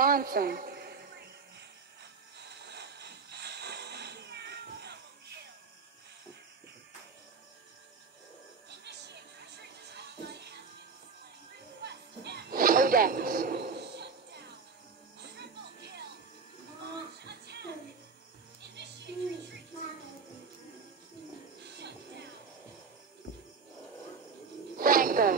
Johnson. Odex. Franco.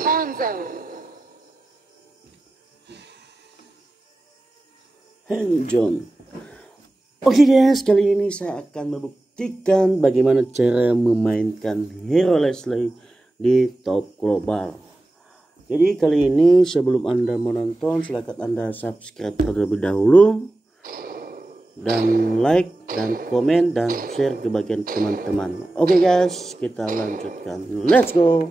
Hanzo. Hanjon. Oke guys, kali ini saya akan membuktikan bagaimana cara memainkan hero Leslie di top global. Jadi kali ini sebelum Anda menonton, silakan Anda subscribe terlebih dahulu, dan like dan komen dan share ke bagian teman-teman. Oke guys, kita lanjutkan. Let's go.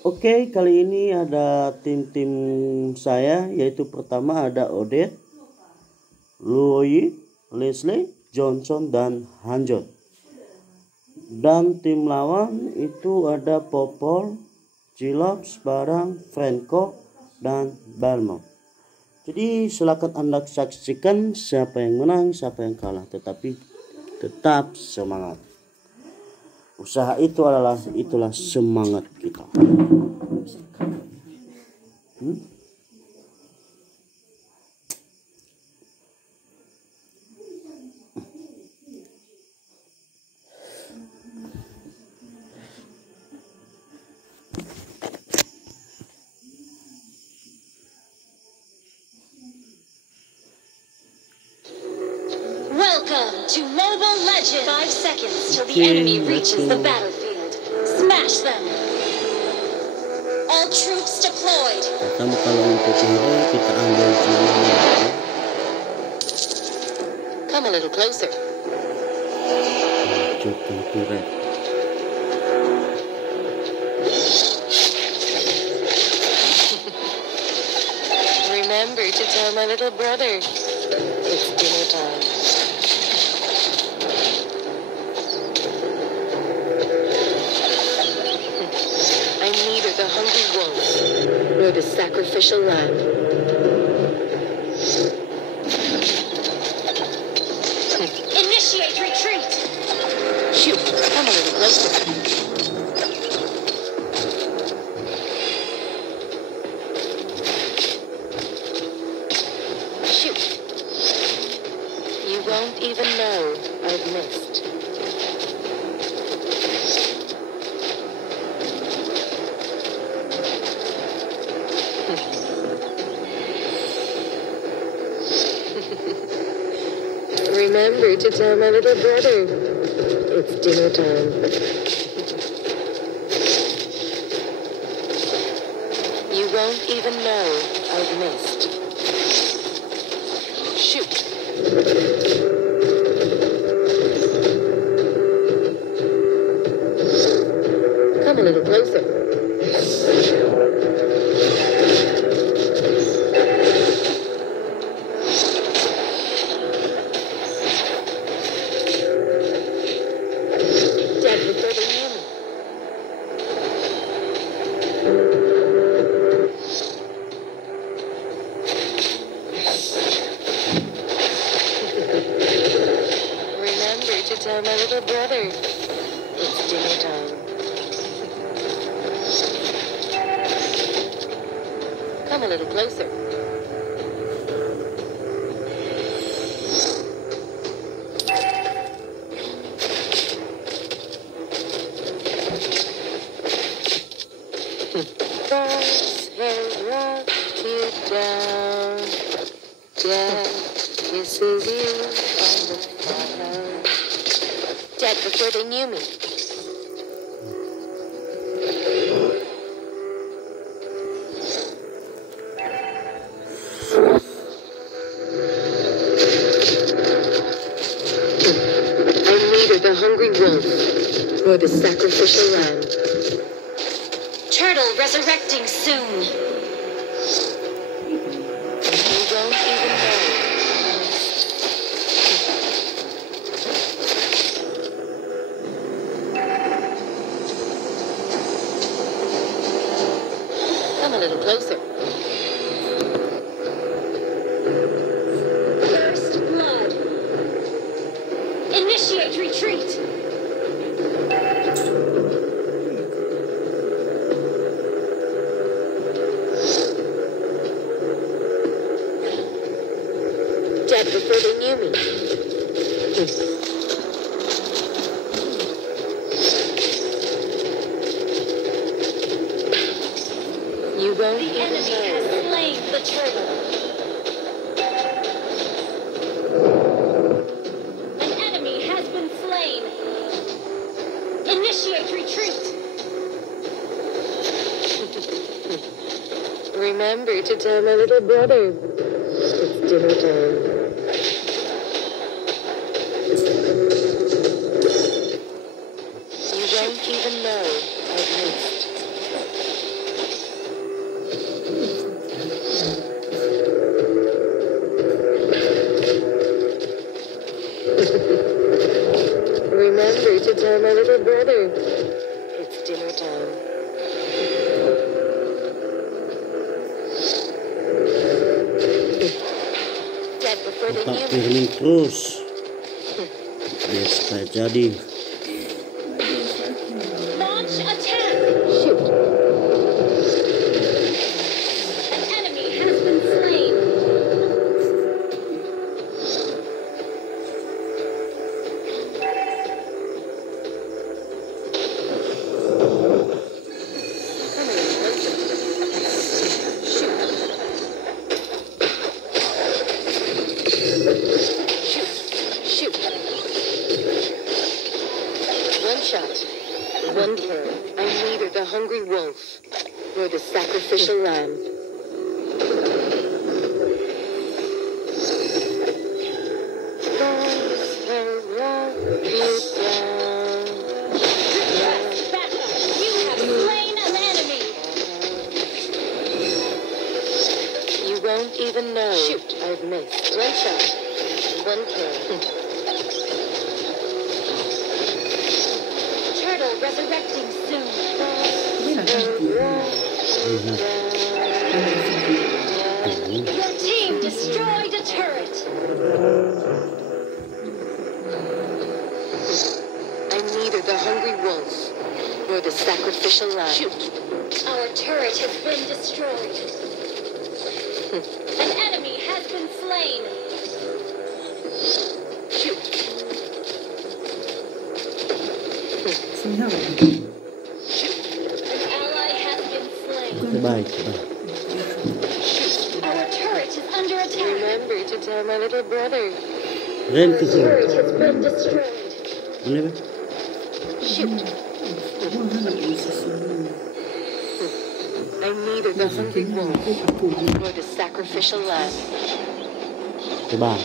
Oke, kali ini ada tim-tim saya, yaitu pertama ada Odette, Louis, Leslie, Johnson, dan Hanjot. Dan tim lawan itu ada Popol, Chilops, Barang, Franco, dan Balmont. Jadi silakan Anda saksikan siapa yang menang, siapa yang kalah, tetapi tetap semangat. Usaha itu itulah semangat kita. Welcome to Mobile Legends! 5 seconds till the enemy reaches the battlefield. Smash them! All troops deployed! Pertama kalau untuk hero kita ambil Jiwa. Come a little closer. Cukup turret. Remember to tell my little brother. It's dinner time. I'm neither the hungry wolf nor the sacrificial lamb. Initiate retreat! Shoot, come a little closer. Shoot. You won't even know I've missed. Remember to tell my little brother it's dinner time. You won't even know I've missed. Shoot. Come a little closer. Dead before they knew me. Remember to tell my little brother it's dinner time. Come a little closer. Crosshair rock you down. Dead kisses you on the forehead. Dead before they knew me. I'm neither the hungry wolf nor the sacrificial lamb. Turtle resurrecting soon. You don't even know. Come a little closer. First blood. Initiate retreat. Dead before they knew me. You won't. The enemy has slain the turtle. An enemy has been slain. Initiate retreat. Remember to tell my little brother it's dinner time. You won't even know I've missed. Remember to tell my little brother it's dinner time. Dead before they Tetap knew me. kirimin terus biar supaya jadi. Launch attack! Shoot! An enemy has been slain. Shoot! One shot, one kill. I'm neither the hungry wolf nor the sacrificial lamb. You won't even know. Shoot! I've missed. One shot, one kill. Turtle resurrecting soon. Your team destroyed a turret. I'm neither the hungry wolf nor the sacrificial lamb. Shoot! Our turret has been destroyed. An enemy has been slain. Shoot! An ally has been slain. Baik, baik. Our turret is under attack. Remember to tell my little brother. Ren ke sini. Turret has been destroyed. Ini Bang. Shoot! I'm neither the hungry wolf nor the sacrificial lamb. Terbang.